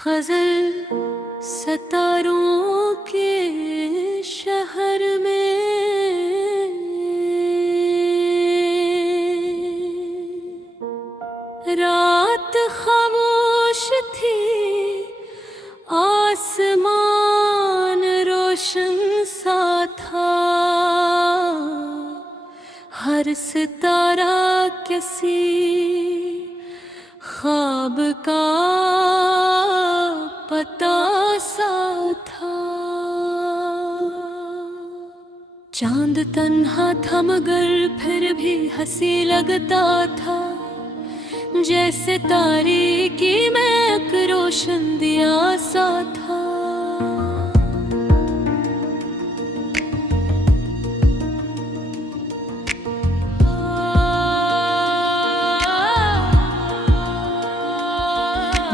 गजल सितारों के शहर में रात खामोश थी, आसमान रोशन सा था। हर सितारा किसी ख्वाब का पता सा था। चांद तन्हा था मगर फिर भी हंसी लगता था, जैसे तारीकी में एक रोशन दिया सा था।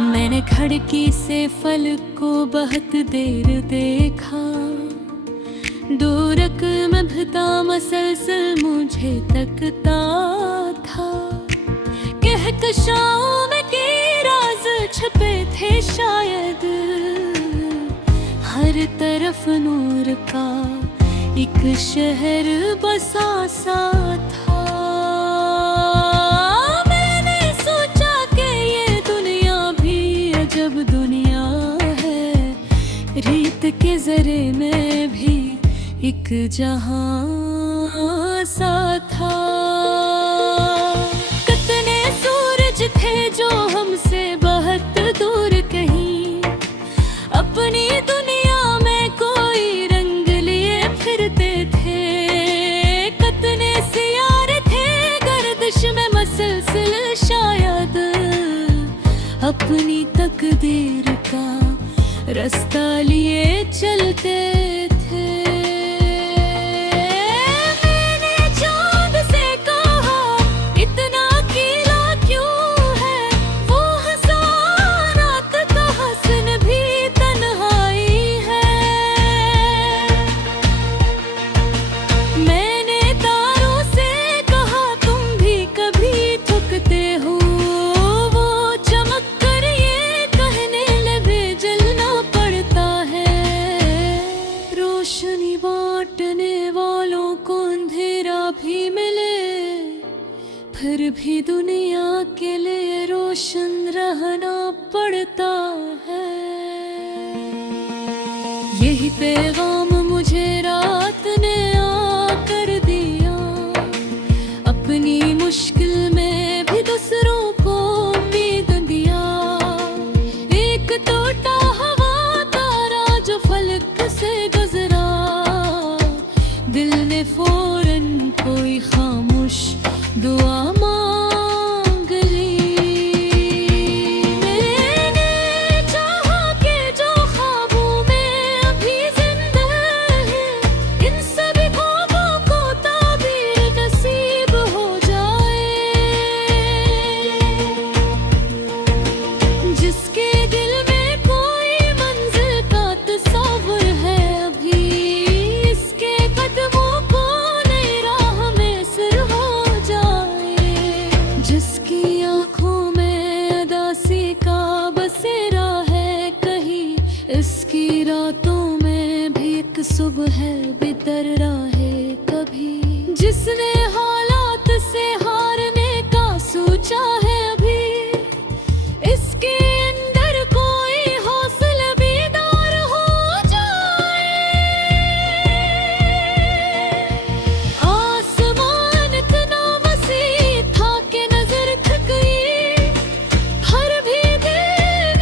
मैंने खिड़की से फलक को बहुत देर देखा, दूरक में भीता मसलसल मुझे तकता था। कहकशाओं में की राज छुपे थे शायद, हर तरफ नूर का एक शहर बसा सा था। जब दुनिया है रीत के जरे में भी एक जहां सा था। कितने सूरज थे जो हमसे बहुत दूर कहीं, अपनी दुनिया में कोई रंग लिए फिरते थे। कितने सियारे थे गर्दिश में मसलसल, शायद अपनी तकदीर का रास्ता लिए चलते थे। मैंने चांद से कहा इतना अकेला क्यों है, वो हसानात का हसन भी तन्हाई है। मैंने तारों से कहा तुम भी कभी थकते हो, रोशनी बांटने वालों को अंधेरा भी मिले, फिर भी दुनिया के लिए रोशन रहना पड़ता है। यही पैगाम मुझे रात ने आकर दिया, अपनी मुश्किल में भी दूसरों को उम्मीद दिया। एक टूटा हवा तारा जो फलक से गुजरा, दिल ने फौरन कोई खामोश दुआ मांग ली। मैंने चाहा कि जो ख्वाबों में अभी जिंदा है, इन सभी ख्वाबों को ताबीर नसीब हो जाए। जिसके दिल में कोई मंजिल का तस्वर है, अभी इसके कदमों को नई राह में सिर हो जाए। जिसकी आंखों में अदासी का बसेरा है, कहीं इसकी रातों में भी एक सुबह बितर रहे कभी। जिसने हालात से हारने का सोचा है, अभी इसके अंदर कोई हौसला बेदार हो जाए। आसमान इतना वसी था कि नजर थक गई, हर भी दिल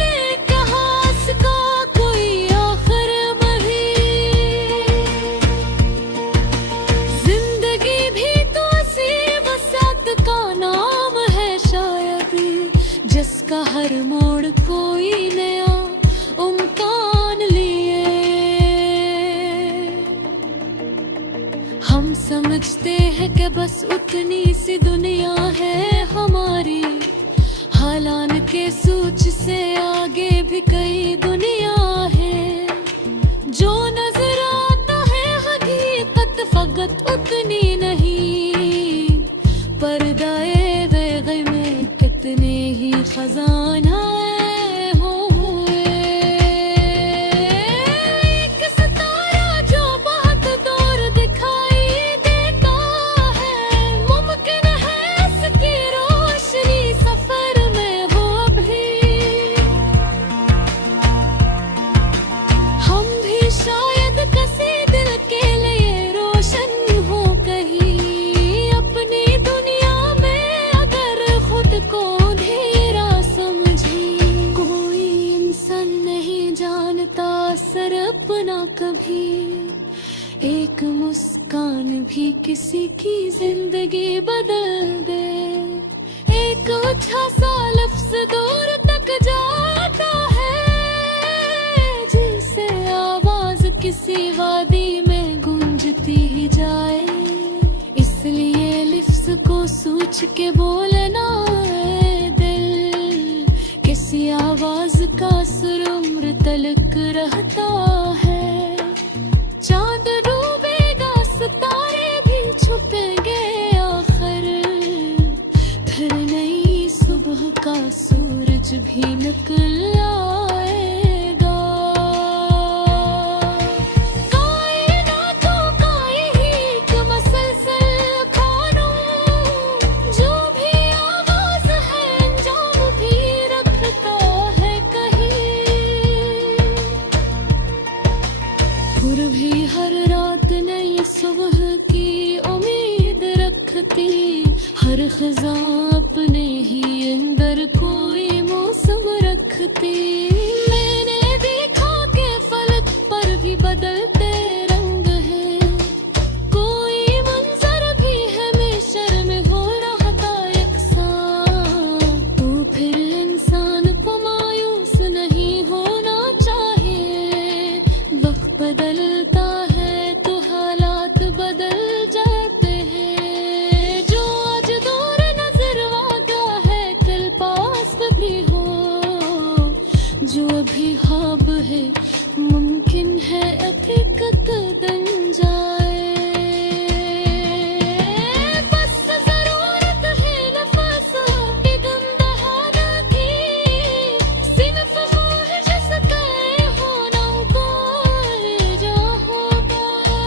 ने कहा इसका कोई आखिर भी। जिंदगी भी तो इसी वसात का नाम है शायद, जिसका हर मोड़ कोई नया उम्कान लिए। हम समझते हैं कि बस उतनी सी दुनिया है हमारी, हालान के सोच से आगे भी कई दुनिया है। जो नजर आता है हकीकत फकत उतनी नहीं, पर्दाए वे में कितने ही खजाना हुए। असर अपना कभी, एक मुस्कान भी किसी की जिंदगी बदल दे। एक अच्छा सा लफ्ज दूर तक जाता है, जिसे आवाज किसी वादी में गूंजती ही जाए। इसलिए लिफ्ज को सोच के बोलना है दिल, किसी आवाज का सुर उम्र तलक रहता है। चांद डूबेगा सितारे भी छुपेंगे आखिर, फिर नई सुबह का सूरज भी निकल आएगा। कायनातों का यही एक मसलसल कानून, जो भी आवाज है अंजाम भी रखता है कहीं। फिर भी हर रात नई सुबह की उम्मीद रखती, हर खिज़ा अपने ही अंदर कोई मौसम रखती। मैंने देखा कि फलक पर भी बदलते रंग हैं, कोई मंजर भी हमेशा में हो रहा था यकसां। तो फिर इंसान को मायूस नहीं होना चाहिए, वक्त बदलता है तो हालात बदल जाते हैं। जो आज दूर नजर आता है कल पास भी हो, जो अभी ख्वाब है मुमकिन है हकीकत बन जाए। बस जरूरत है नफस के दम दहाना की, सिर्फ ख्वाहिश से कहे होना कोई जो होता है।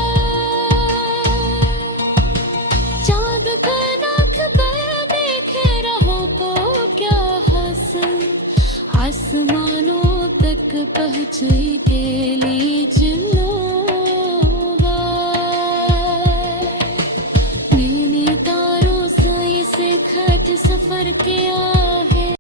चाँद का नाक पर देखे रहो तो क्या हासिल, आसमानों तक पहुँची के लिए नीले तारों से खट सफर किया।